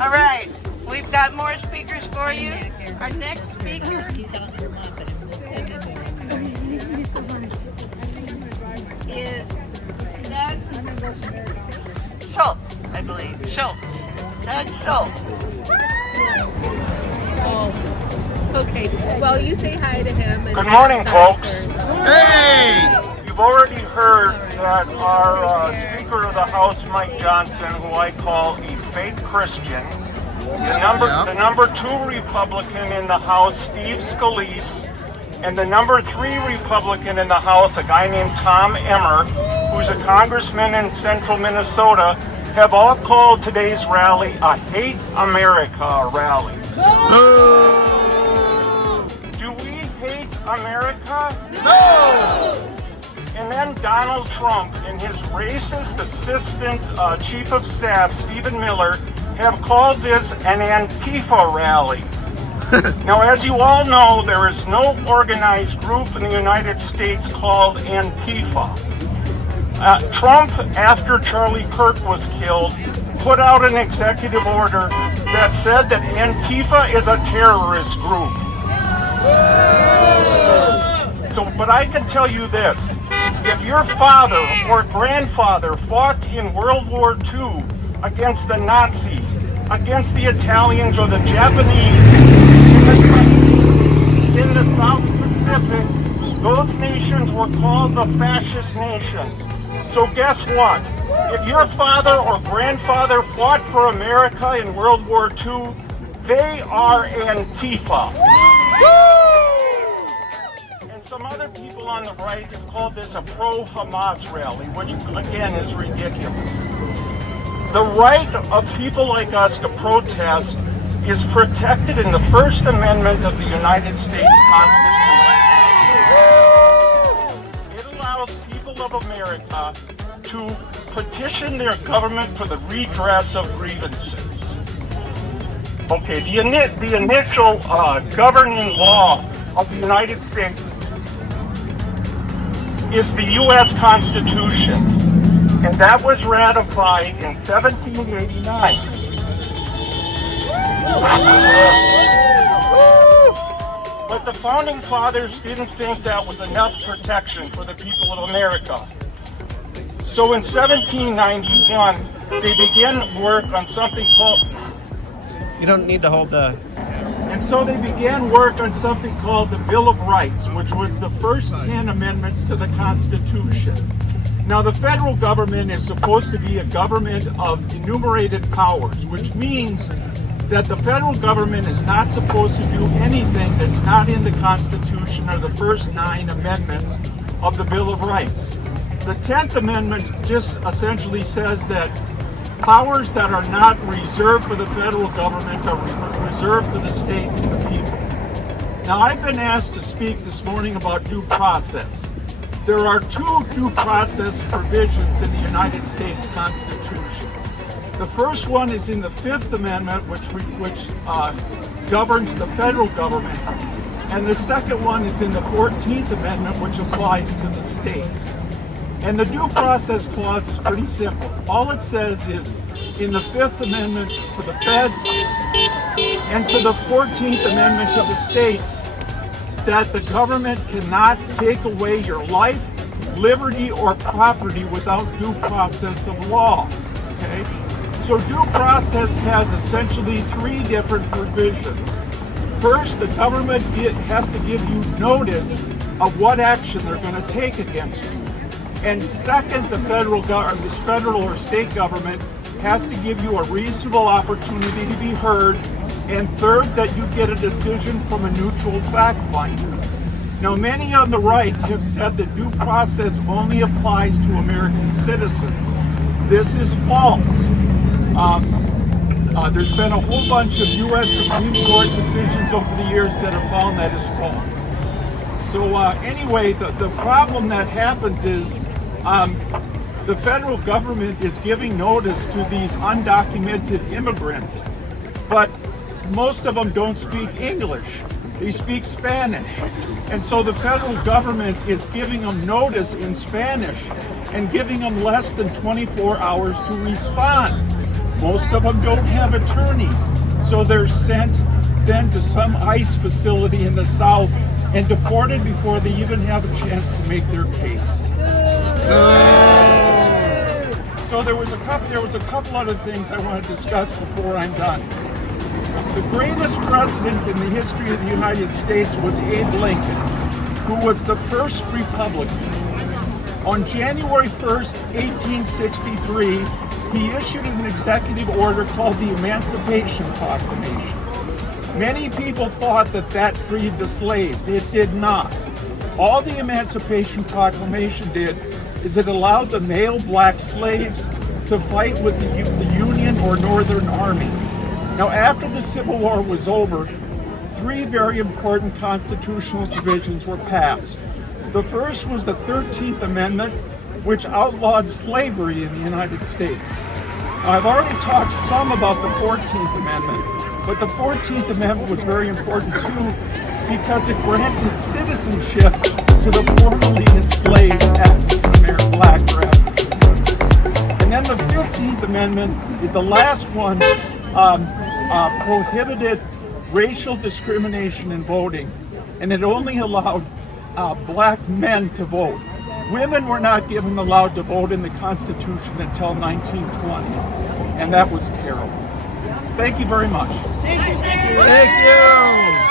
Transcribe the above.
All right, we've got more speakers for you. Our next speaker is Doug Schiltz, I believe. Schiltz. Doug Schiltz. Oh, okay. Well, you say hi to him. And good morning, folks. Hey! You've already heard that our Speaker of the House, Mike Johnson, who I call a fake Christian, the number 2 Republican in the House, Steve Scalise, and the number 3 Republican in the House, a guy named Tom Emmer, who's a congressman in central Minnesota, have all called today's rally a Hate America rally. Do we hate America? No! And then Donald Trump and his racist assistant chief of staff, Stephen Miller, have called this an Antifa rally. Now, as you all know, there is no organized group in the United States called Antifa. Trump, after Charlie Kirk was killed, put out an executive order that said that Antifa is a terrorist group. But I can tell you this. If your father or grandfather fought in World War II against the Nazis, against the Italians or the Japanese in the South Pacific, those nations were called the fascist nations. So guess what? If your father or grandfather fought for America in World War II, they are Antifa. Some other people on the right have called this a pro-Hamas rally, which again is ridiculous. The right of people like us to protest is protected in the First Amendment of the United States Constitution. It allows people of America to petition their government for the redress of grievances. Okay, the initial governing law of the United States is the U.S. Constitution, and that was ratified in 1789. But the Founding Fathers didn't think that was enough protection for the people of America. So in 1791, they began work on something called... You don't need to hold the... And so they began work on something called the Bill of Rights, which was the first 10 amendments to the Constitution. Now, the federal government is supposed to be a government of enumerated powers, which means that the federal government is not supposed to do anything that's not in the Constitution or the first 9 amendments of the Bill of Rights. The 10th Amendment just essentially says that powers that are not reserved for the federal government are reserved for the states and the people. Now, I've been asked to speak this morning about due process. There are 2 due process provisions in the United States Constitution. The first one is in the 5th Amendment, which governs the federal government, and the second one is in the 14th Amendment, which applies to the states. And the due process clause is pretty simple. All it says is, in the 5th Amendment to the feds and to the 14th Amendment to the states, that the government cannot take away your life, liberty, or property without due process of law. Okay? So due process has essentially 3 different provisions. First, the government has to give you notice of what action they're going to take against you. And second, the federal or state government has to give you a reasonable opportunity to be heard. And third, that you get a decision from a neutral fact finder. Now, many on the right have said that due process only applies to American citizens. This is false. There's been a whole bunch of U.S. Supreme Court decisions over the years that have found that is false. So anyway, the problem that happens is the federal government is giving notice to these undocumented immigrants, but most of them don't speak English. They speak Spanish. And so the federal government is giving them notice in Spanish and giving them less than 24 hours to respond. Most of them don't have attorneys, so they're sent then to some ICE facility in the South and deported before they even have a chance to make their case. So there was a couple other things I want to discuss before I'm done. The greatest president in the history of the United States was Abe Lincoln, who was the first Republican. On January 1st, 1863, he issued an executive order called the Emancipation Proclamation. Many people thought that that freed the slaves. It did not. All the Emancipation Proclamation did is it allowed the male black slaves to fight with the Union or Northern Army. Now, after the Civil War was over, three very important constitutional provisions were passed. The first was the 13th Amendment, which outlawed slavery in the United States. Now, I've already talked some about the 14th Amendment, but the 14th Amendment was very important too because it granted citizenship to the formerly enslaved African-American black or African. And then the 15th Amendment, the last one, prohibited racial discrimination in voting, and it only allowed black men to vote. Women were not allowed to vote in the Constitution until 1920, and that was terrible. Thank you very much. Thank you.